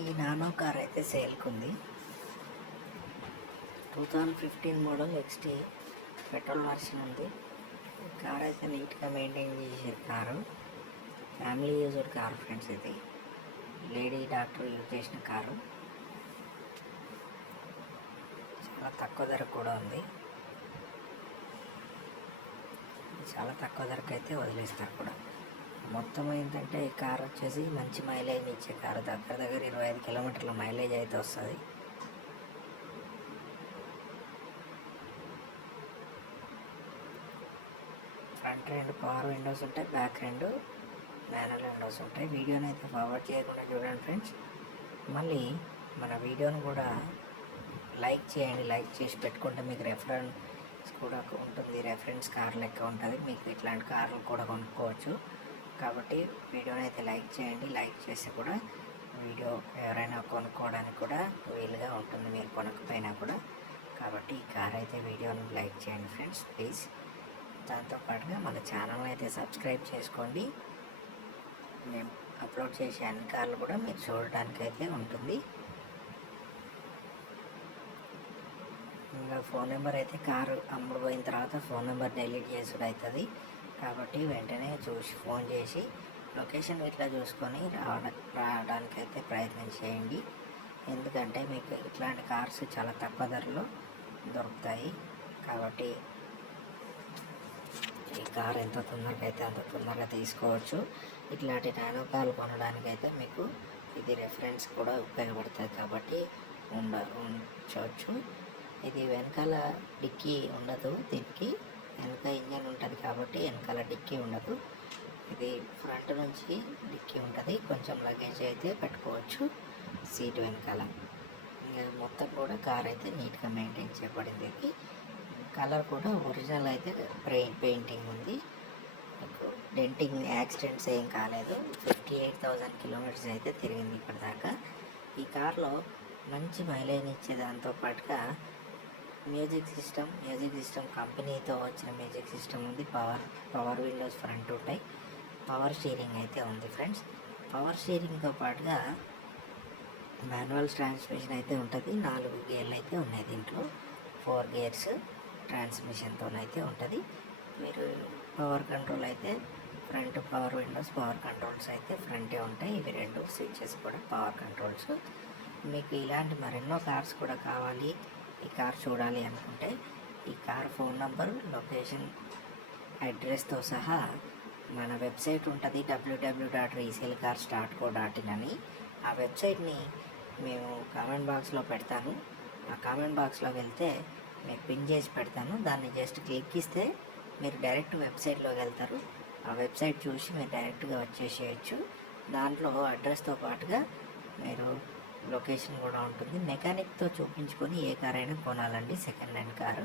ఈ nano car అయితే సేల్కి ఉంది two thousand fifteen model XT petrol version ఉంది. కార్ అయితే నీట్గా మెయింటైన్ చేసే car family user car friends ఇది. లేడీ డాక్టర్ యూజ్ చేసిన కారు. చాలా తక్కువ ధర కూడా ఉంది. చాలా తక్కువ ధరకు అయితే వదిలేస్తారు కూడా. మొత్తం ఏంటంటే ఈ కార్ వచ్చేసి మంచి మైలేజ్ ఇచ్చే కారు. దగ్గర దగ్గర ఇరవై ఐదు కిలోమీటర్ల మైలేజ్ అయితే వస్తుంది. ఫ్రంట్ రెండు పవర్ విండోస్ ఉంటాయి బ్యాక్ రెండు మ్యానల్ విండోస్ ఉంటాయి. వీడియోని అయితే ఫార్వర్డ్ చేయకుండా చూడండి ఫ్రెండ్స్. మళ్ళీ మన వీడియోని కూడా లైక్ చేయండి. లైక్ చేసి పెట్టుకుంటే మీకు రెఫరెన్స్ కూడా ఉంటుంది. రెఫరెన్స్ కార్ లెక్క ఉంటుంది. మీకు ఇట్లాంటి కార్లు కూడా కొనుక్కోవచ్చు. కాబట్టి వీడియోని అయితే లైక్ చేయండి. లైక్ చేస్తే కూడా వీడియో ఎవరైనా కొనుక్కోవడానికి కూడా వీలుగా ఉంటుంది. మీరు కొనకపోయినా కూడా. కాబట్టి ఈ కార్ అయితే వీడియోని లైక్ చేయండి ఫ్రెండ్స్. ప్లీజ్. దాంతోపాటుగా మన ఛానల్ అయితే సబ్స్క్రైబ్ చేసుకోండి. మేము అప్లోడ్ చేసే అన్ని కార్లు కూడా మీరు చూడడానికి అయితే ఉంటుంది. ఇంకా ఫోన్ నెంబర్ అయితే కారు అమ్ముడు పోయిన తర్వాత ఫోన్ నెంబర్ డిలీట్ చేసుడు అవుతుంది. కాబట్టి వెంటనే చూసి ఫోన్ చేసి లొకేషన్ ఇట్లా చూసుకొని రావడం రావడానికి అయితే ప్రయత్నం చేయండి. ఎందుకంటే మీకు ఇట్లాంటి కార్స్ చాలా తక్కువ ధరలో దొరుకుతాయి. కాబట్టి ఈ కార్ ఎంత తొందరగా అయితే అంత తొందరగా తీసుకోవచ్చు. ఇట్లాంటి నానో కార్లు కొనడానికి అయితే మీకు ఇది రెఫరెన్స్ కూడా ఉపయోగపడుతుంది కాబట్టి ఉండ ఉంచవచ్చు. ఇది వెనకాల డిక్కీ ఉండదు దీనికి. వెనక ఇంజన్ ఉంటుంది కాబట్టి వెనకాల డిక్కీ ఉండదు. ఇది ఫ్రంట్ నుంచి డిక్కీ ఉంటుంది. కొంచెం లగేజ్ అయితే పెట్టుకోవచ్చు సీట్ వెనకాల. ఇంకా మొత్తం కూడా కార్ అయితే నీట్గా మెయింటైన్ చేయబడింది ఇది. కలర్ కూడా ఒరిజినల్ అయితే పెయింటింగ్ ఉంది. మీకు డెంటింగ్ యాక్సిడెంట్స్ ఏం కాలేదు. ఫిఫ్టీ ఎయిట్ థౌజండ్ కిలోమీటర్స్ అయితే తిరిగింది ఇప్పటిదాకా. ఈ కార్లో మంచి మైలేజ్ ఇచ్చే దాంతో పాటుగా మ్యూజిక్ సిస్టమ్ మ్యూజిక్ సిస్టమ్ కంపెనీతో వచ్చిన మ్యూజిక్ సిస్టమ్ ఉంది. పవర్ పవర్ విండోస్ ఫ్రంట్ ఉంటాయి. పవర్ స్టీరింగ్ అయితే ఉంది ఫ్రెండ్స్. పవర్ స్టీరింగ్తో పాటుగా మాన్యువల్ ట్రాన్స్మిషన్ అయితే ఉంటుంది. నాలుగు గేర్లు అయితే ఉన్నాయి దీంట్లో. ఫోర్ గేర్స్ ట్రాన్స్మిషన్తోనైతే ఉంటుంది. మీరు పవర్ కంట్రోల్ అయితే front power windows power controls అయితే ఫ్రంటే ఉంటాయి. ఇవి రెండు స్విచ్చెస్ కూడా పవర్ కంట్రోల్స్. మీకు ఇలాంటి మరెన్నో కార్స్ కూడా కావాలి. ఈ కార్ చూడాలి అనుకుంటే ఈ కార్ ఫోన్ నంబర్ లొకేషన్ అడ్రస్తో సహా మన వెబ్సైట్ ఉంటుంది WWW dot resale car start co dot in అని. ఆ వెబ్సైట్ని మేము కామెంట్ బాక్స్లో పెడతాను. ఆ కామెంట్ బాక్స్లో వెళ్తే మీకు పిన్ చేసి పెడతాను. దాన్ని జస్ట్ క్లిక్ ఇస్తే మీరు డైరెక్ట్ వెబ్సైట్లోకి వెళ్తారు. ఆ వెబ్సైట్ చూసి మీరు డైరెక్ట్గా వచ్చేసేయచ్చు. దాంట్లో అడ్రస్తో పాటుగా మీరు లొకేషన్ కూడా ఉంటుంది. మెకానిక్తో చూపించుకొని ఏ కార్ అయినా కొనాలండి సెకండ్ హ్యాండ్ కారు.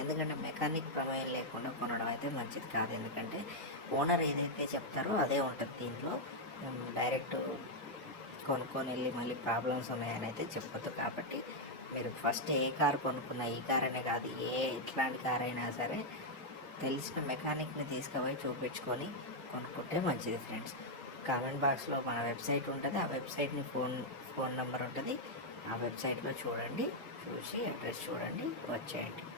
ఎందుకంటే మెకానిక్ ప్రమేయం లేకుండా కొనడం అయితే మంచిది కాదు. ఎందుకంటే ఓనర్ ఏదైతే చెప్తారో అదే ఉంటుంది దీంట్లో. డైరెక్ట్ కొనుక్కొని వెళ్ళి మళ్ళీ ప్రాబ్లమ్స్ ఉన్నాయని అయితే చెప్పొద్దు కాబట్టి మీరు ఫస్ట్ ఏ కార్ కొనుక్కున్నా ఈ కార్ అనే కాదు ఏ ఎట్లాంటి కార్ అయినా సరే తెలిసిన మెకానిక్ని తీసుకుపోయి చూపించుకొని కొనుక్కుంటే మంచిది ఫ్రెండ్స్. కామెంట్ బాక్స్లో మన వెబ్సైట్ ఉంటుంది. ఆ వెబ్సైట్ని ఫోన్ ఫోన్ నెంబర్ ఉంటుంది. ఆ వెబ్సైట్లో చూడండి. చూసి అడ్రస్ చూడండి. వచ్చేయండి.